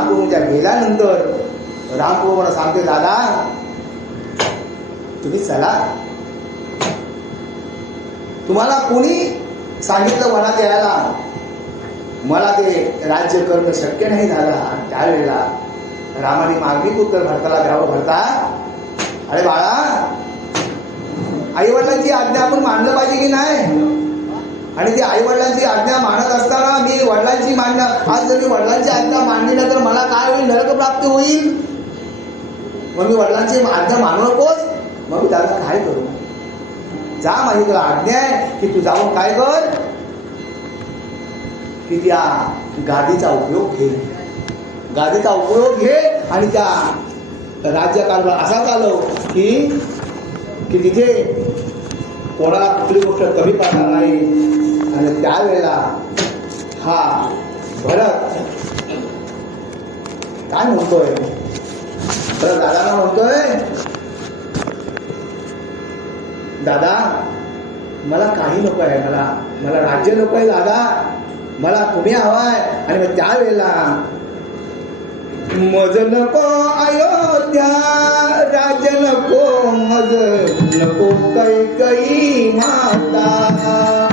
रामप्रभूच्या गेल्यानंतर रामप्रभू मला सांगते दादा तुम्ही चला. तुम्हाला कोणी सांगितलं वनात यायला? मला ते राज्य करणं शक्य नाही झालं. त्यावेळेला रामाने मागणी उत्तर भरताला द्यावं भरता अरे बाळा आई वडिलांची आज्ञा आपण मानलं पाहिजे की नाही? आणि ती आई वडिलांची आज्ञा मानत असताना वडिलांची मांडणं आज जर मी वडिलांची आज्ञा मांडली ना तर मला काय होईल? नरक प्राप्त होईल? मग मी वडिलांची आज्ञा मानू नकोस? मग मी त्याला काय करू? जा माझी तुला आज्ञा आहे की तू जाऊन काय कर? की त्या गादीचा उपयोग घे. गादीचा उपयोग घे आणि त्या राज्यकारभार असा चालव की की तिथे कोणाला कुठली गोष्ट कमी पडणार नाही. आणि त्यावेळेला हा भरत. काय म्हणतोय? तर दादाला म्हणतोय? दादा मला काही लोक आहे मला मला राज्य नको आहे दादा. मला तुम्ही हवाय आणि मग त्यावेळेला मज नको अयोध्या राज नको मज नको कै माता.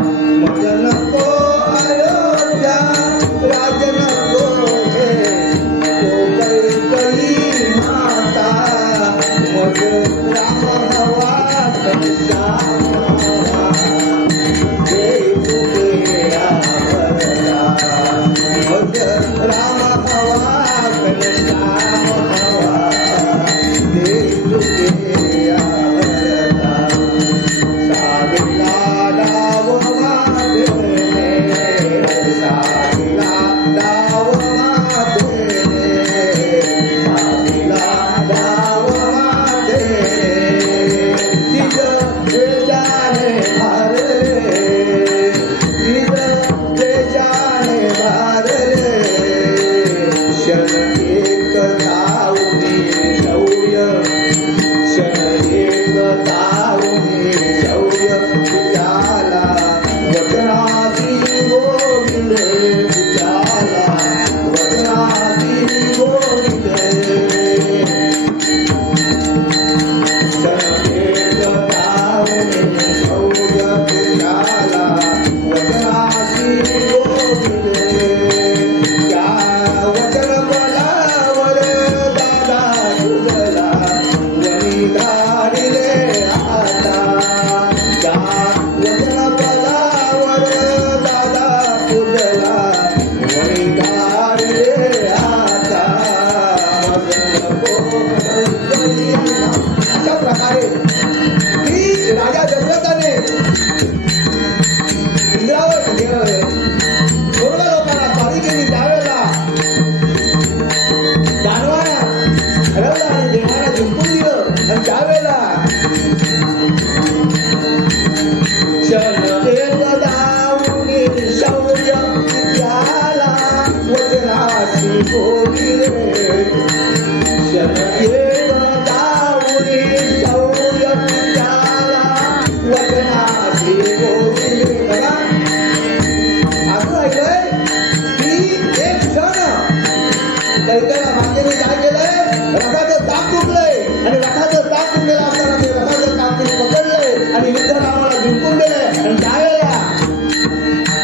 आणि रथाचं ताक तुटलेलं असताना ते रथाचं ताक तिने पकडलंय आणि युद्ध नावाला जिंकून दिलंय आणि त्यावेळेला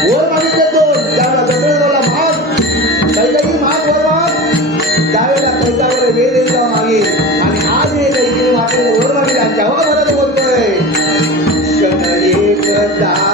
वर मागितले दोन त्यावेळेला दशरथाला माग. कैकाई माग वर माग. त्यावेळेला कैकावर वेळ येईल तेव्हा मागेल आणि आज हे कैकीने मागे वर मागेल आणि तेव्हा भरत बोलतोय क्षण एक दावणे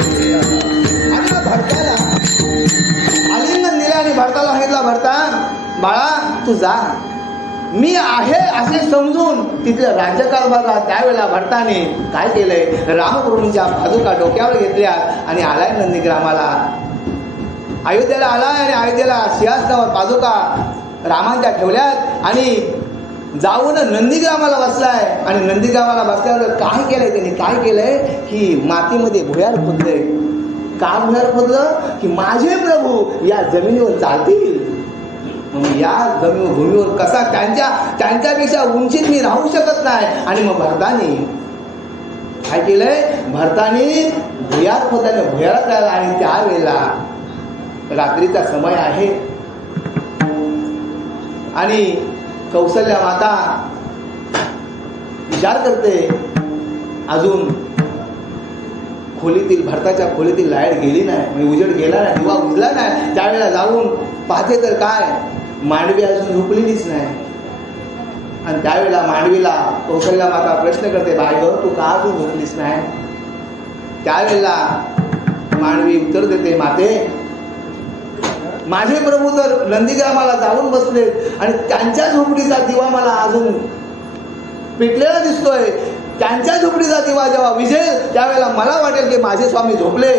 आणि भरताला आलिंगन दिले आणि भरताला सांगितलं भरता बाळा तू जा. मी आहे असे समजून तिथल्या राज्यकारभाराला त्यावेळेला भरताने काय केलंय? रामप्रभूंच्या पादुका डोक्यावर घेतल्या आणि आलाय नंदीग्रामाला. अयोध्येला आलाय आणि अयोध्येला सिंहासनावर पादुका रामांच्या ठेवल्यात आणि जाऊन नंदीग्रामाला बसलाय. आणि नंदीग्रामाला बसल्यावर काय केलंय त्यांनी? काय केलंय? की मातीमध्ये भुयार खोदलंय. का भुयार खोदलं? की माझे प्रभू या जमिनीवर चालतील. मग या जमीन भूमीवर कसा त्यांच्या त्यांच्यापेक्षा उंचीत मी राहू शकत नाही. आणि मग भरताने काय केलंय? भरताने भुयार खोदल्याने भुयारात राहिला. आणि त्यावेळेला रात्रीचा समय आहे. आणि कौशल्या माता विचार करते. अजून खोलीतील भारताच्या खोलीतील लाइट गेली नाही म्हणजे उजेड गेला नाही दिवा उजला नाही. त्यावेळेला जाऊन पाहते तर काय? मांडवी अजून झोपलेलीच नाही. आणि त्यावेळेला मांडवीला कौशल्या माता प्रश्न करते बाय ग तू का अजून झोपलीस नाही? त्यावेळेला मांडवी उत्तर देते माते माझे प्रभू तर नंदीग्रामाला जाऊन बसले आणि त्यांच्या झोपडीचा दिवा मला अजून पेटलेला दिसतोय. त्यांच्या झोपडीचा दिवा जेव्हा विजय त्यावेळेला मला वाटेल की माझे स्वामी झोपले.